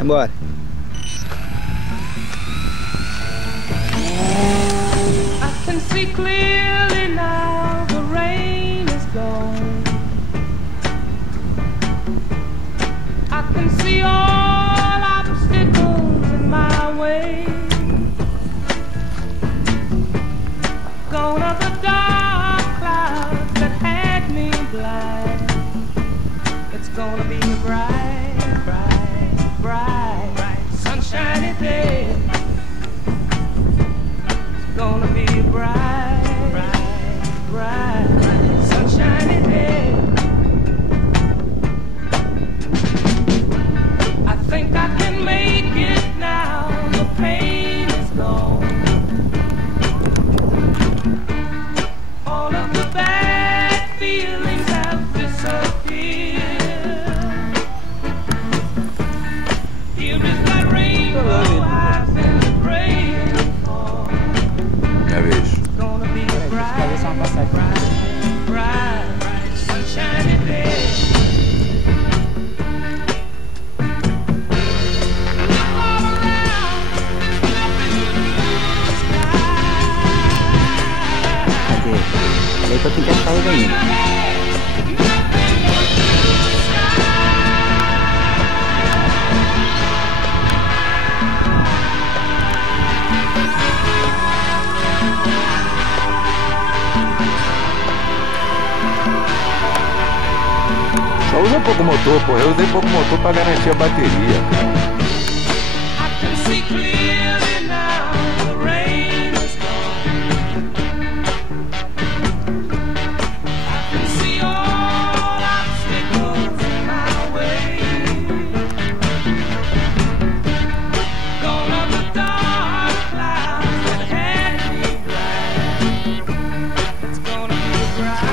Vai embora. I can see clearly now, the rain is gone. I can see all obstacles in my way. Gone are the dark clouds that had me blind. It's gonna be a bright, bright, bright, bright, sunshiny day. It's gonna be a bright, bright, bright, sunshiny day. I think I can make it now. The pain is gone. All of the bad feelings have disappeared. Here is that rainbow I've been praying for. Minha vez. It's gonna be a bright, bright, bright, bright, sunshiny day. Look all around, up in the blue sky. Cadê? E aí que eu tenho que achar ele ainda. Só usa pouco motor, pô. Eu usei pouco motor pra garantir a bateria, cara. I can see clearly now, the rain is gone. I can see all obstacles in my way. Gone are the dark clouds that had me blind. It's gonna be a bright,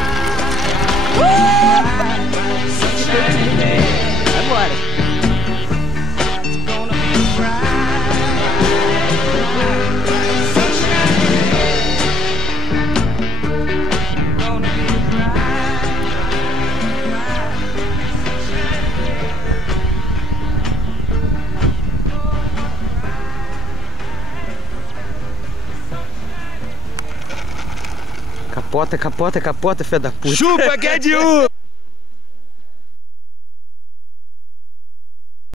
bright, bright, sunshiny day. Vai embora. It's gonna be a bright, bright, bright, sunshiny day. Gonna be a bright, bright, bright, sunshiny day. Capota, capota, capota, filha da puta. Chupa que é de um!